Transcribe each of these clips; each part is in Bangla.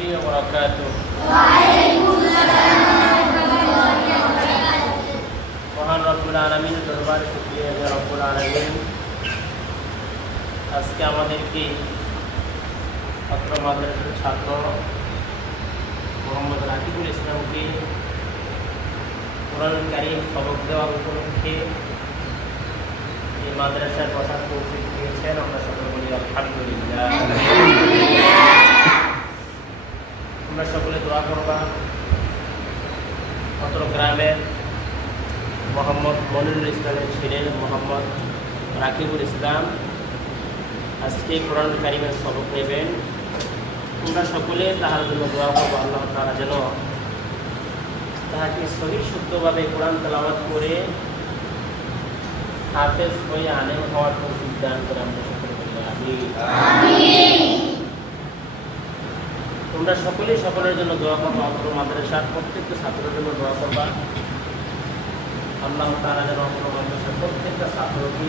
وبركاته মহান রব্বুল আলমিন দরবারে শুক্রিয়া যে রব্বুল আলমিন আজকে আমাদেরকে ছাত্র মাদ্রাসার ছাত্র মোহাম্মদ রাকিবুল ইসলামকে কোরআন কারিম সবক দেওয়ার উপলক্ষে এই মাদ্রাসার কথা পৌঁছে দিয়েছেন আমরা সকলে বলি আলহামদুলিল্লাহ করবা অত্র গ্রামের মোহাম্মদ মনিরুল ইসলামের ছিলেন মোহাম্মদ রাকিবুল ইসলাম আজকে কোরআন কারিমের সবক নেবেন তোমরা সকলে তাহার জন্য দোয়া করব, আল্লাহ তারা যেন তাহাকে সহি শুদ্ধভাবে কোরআন তেলাওয়াত করে হাফেজ হয়ে আনেম হওয়ার তৌফিক দান করে আমরা সকলে আমিন। তোমরা সকলেই সকলের জন্য দোয়া করবা অন্তর মাদ্রাসার প্রত্যেকটা ছাত্রের জন্য দোয়া করবা আল্লাহ তারা যেন অন্তর মাদ্রাসার প্রত্যেকটা ছাত্রকে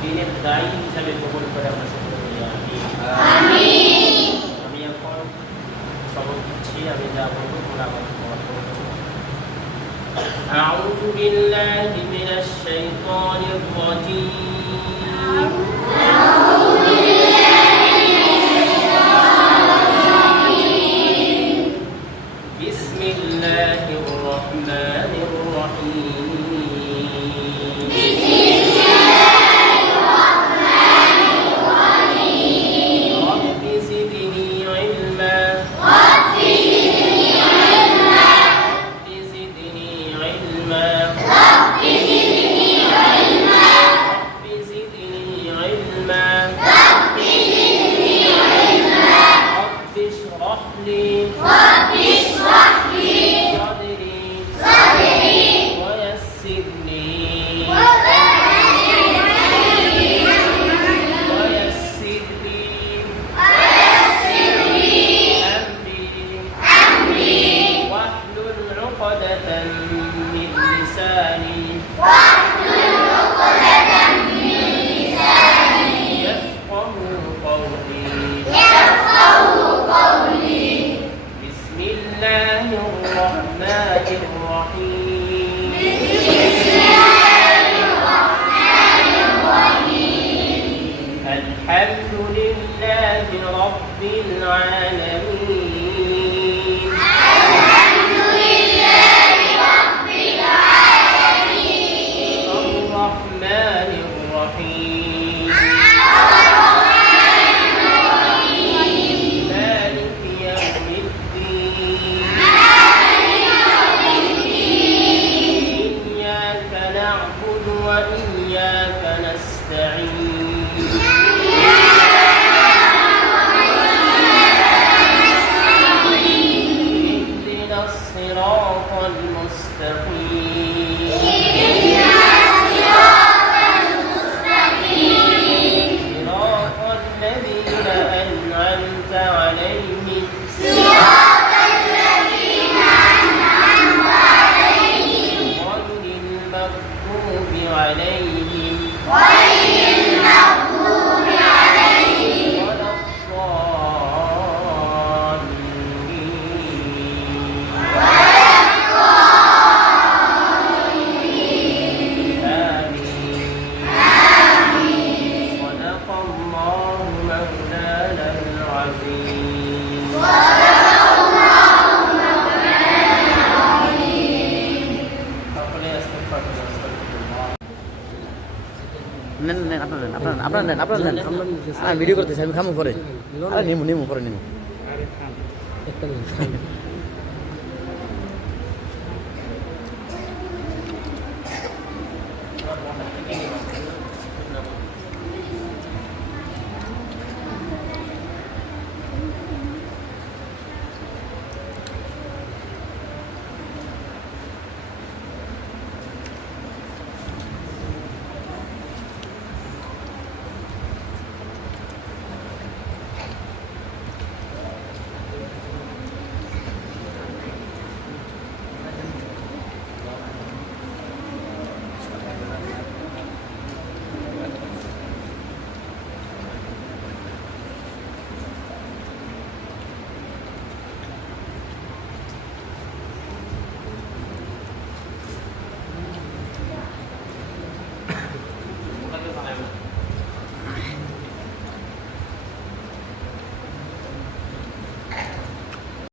দিনের দায়ী হিসাবে কবুল করে আমরা সকলে বলি আমিন। আমি এখন সবক দিচ্ছি আমি যা বলবো তোমরা আমার তোমার أعوذ بالله من الشيطان الرجيم Wahli Rabbish Wahli Sadri وإياك نستعين. اهدنا الصراط المستقيم. المغضوب নেন নেন, আপনার নেন আপনার আপনার নেন আপনার নেন ভিডিও করতেছি, আমি খামো পরে। নিমু নিমু, পরে নিমু।